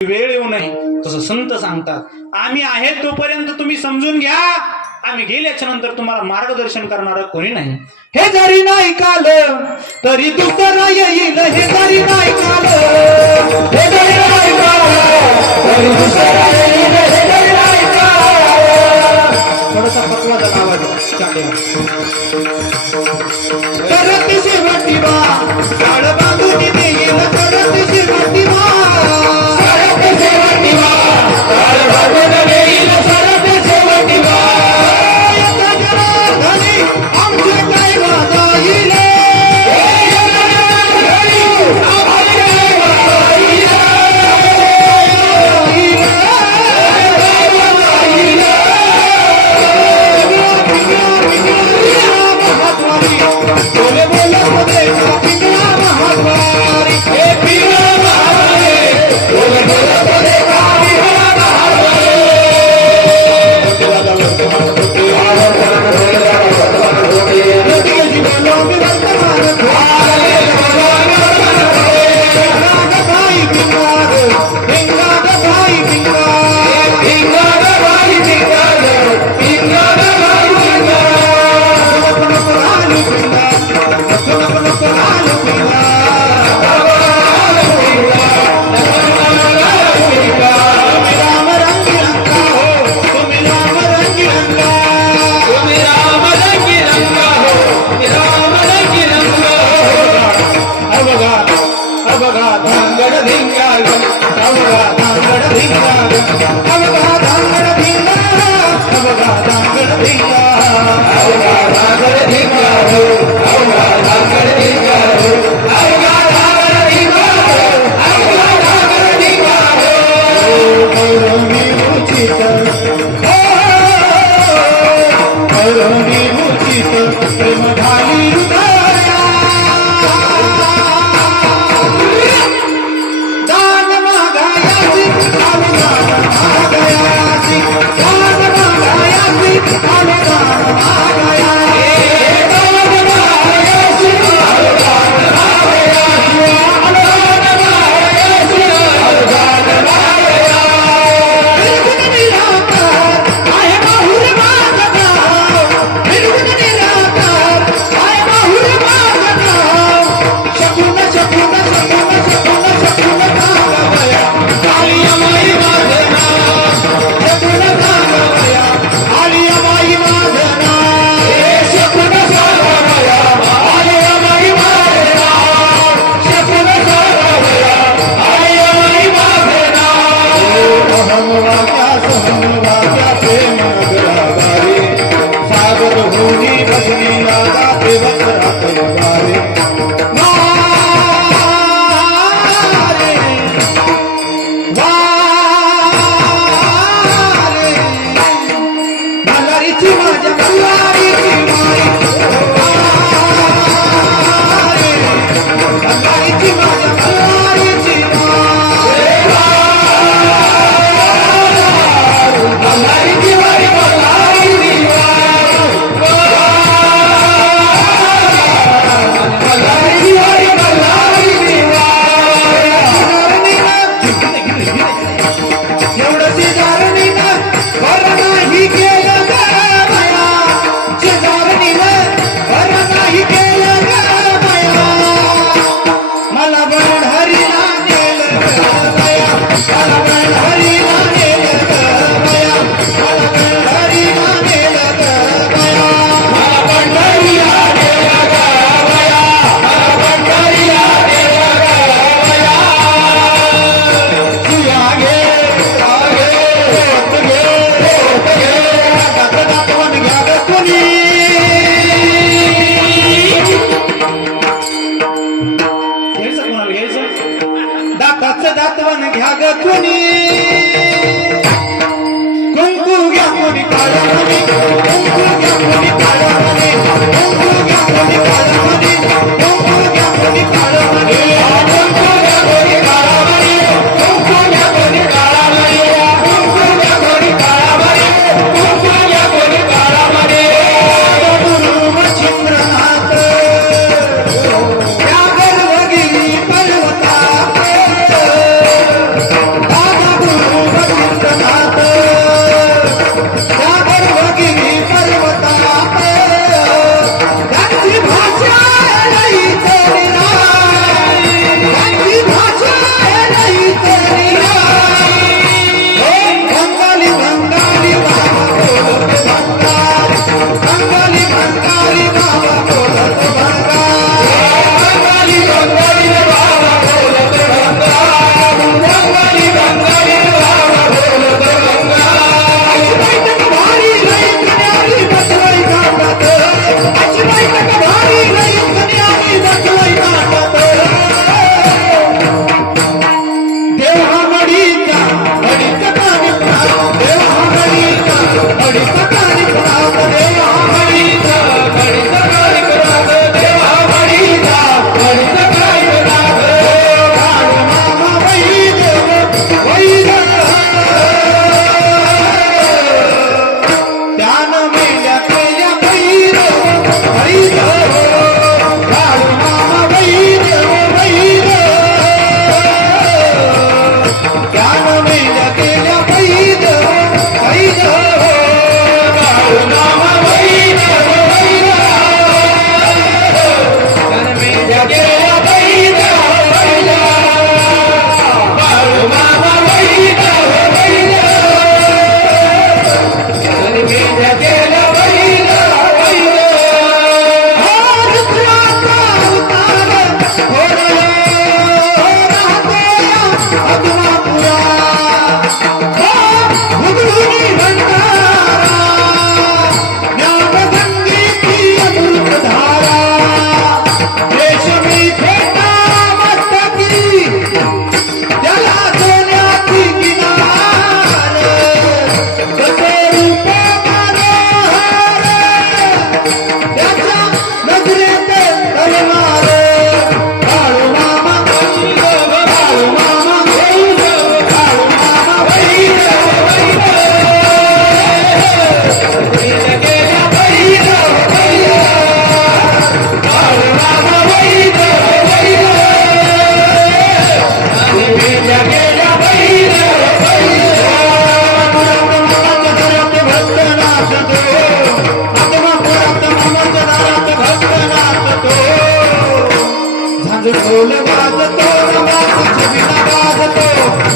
वेळ येऊ नये तसं संत सांगतात. आम्ही आहेत तोपर्यंत तुम्ही समजून घ्या, आम्ही गेल्याच्या नंतर तुम्हाला मार्गदर्शन करणार कोणी नाही. हे जरी नाही काल तरी दुसरा येईल, हे जरी नाही काल, हे जरी नाही काल तरी दुसरा येईल, हे जरी नाही काल. थोडासा पकवा झाला आवाज करत शेवटी वा काळ बांधून देईल, करत शेवटी वा करत शेवटी वा काळ बांधून देईल, करत शेवटी वा आमचे काय वाजाईल, दातवन घ्या ग कुणी, कुंकू घ्या कुणी काळा म्हणे, कुंकू घ्या कुणी काळा म्हणे, कुंकू घ्या कुणी काळा म्हणे, कुंकू घ्या कुणी काळा म्हणे, कुंकू घ्या कुणी काळा म्हणे, कुंकू घ्या कुणी काळा म्हणे, कुंकू घ्या कुणी काळा म्हणे, कुंकू घ्या कुणी काळा म्हणे. गुरु मच्छिंद्रनाथ या गर्भगिरी पर्वता गंगाई राम बोलत गंगा अशी बैठक भारी लई कन्यारी बसवई घाटात अशी बैठक भारी लई कन्यारी बसवई घाटात देव हा मडीचा मडीचा कानिफनाथ देव हा मडीचा मडीचा कानिफनाथ देव हा मडीचा मडीचा कानिफनाथ देव हा मडीचा मडीचा कानिफनाथ काळू मामा वैद वैद त्यानं मेल्या केल्या वैद वैद काळू मामा वैद वैद त्यानं मेल्या केल्या वैद वैद काळू मामा वैद वैद त्यानं मेल्या केल्या वैद वैद काळू मामा वैद वैद त्यानं मेल्या केल्या वैद वैद हा रुद्राचा अवतार घोडे राहते या अदमापुरा भुगडुनी भंडारा ज्ञानगंगेची अमृतधारा रेशमी फेटा मस्तकी त्याला सोन्याची किनार कसे रूप मनोहर त्याच्या नजरेत तलवार काळू मामा काळू मामा वैद काळू मामा वैद वैद गेल्या वैद वैद काळू मामा वैद वैद गेल्या गेल्या वैद वैद मामाच्या घरात भक्त नाचतो आत्मापुरात मामाच्या दारात भक्त नाचतो झांज ढोल वाजतो मामाचा विणा वाजतो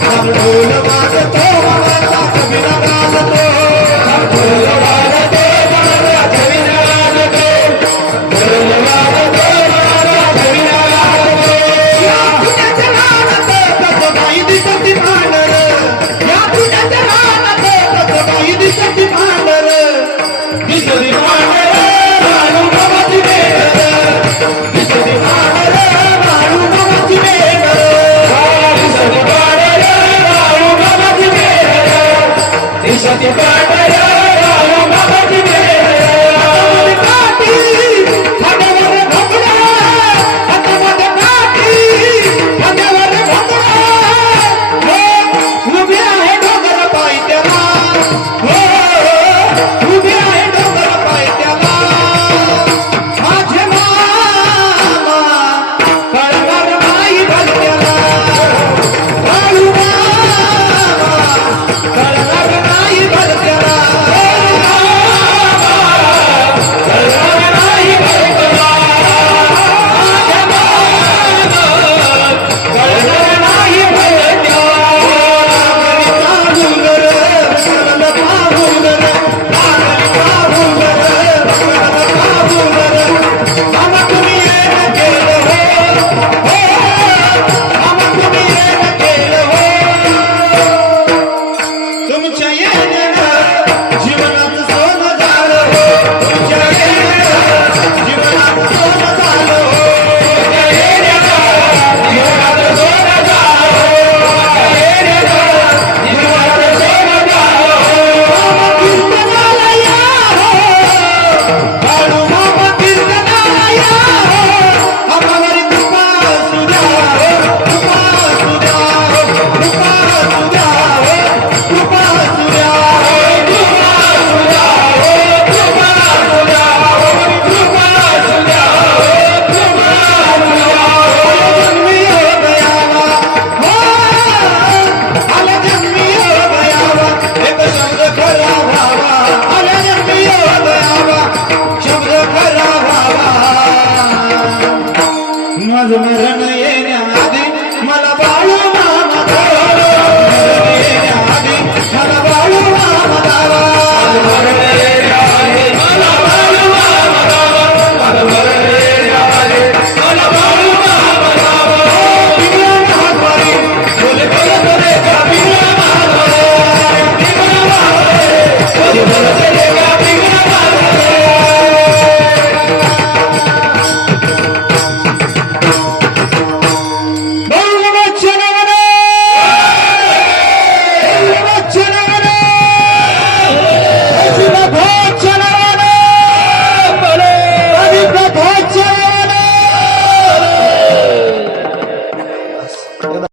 झांज ढोल वाजतो मामाचा विणा वाजतो झांज ढोल वाजतो मामाचा विणा वाजतो ढोल वाजतो मामाचा विणा वाजतो या पुण्याच्या रानात कसबाई दिसती भांडर या पुण्याच्या रानात कसबाई दिसती भांडर दिसती भांडर राणू बाबाची बेडर दिसती भांडर राणू बाबाची बेडर दिसती भांडर राणू बाबाची बेडर दिसती भांडर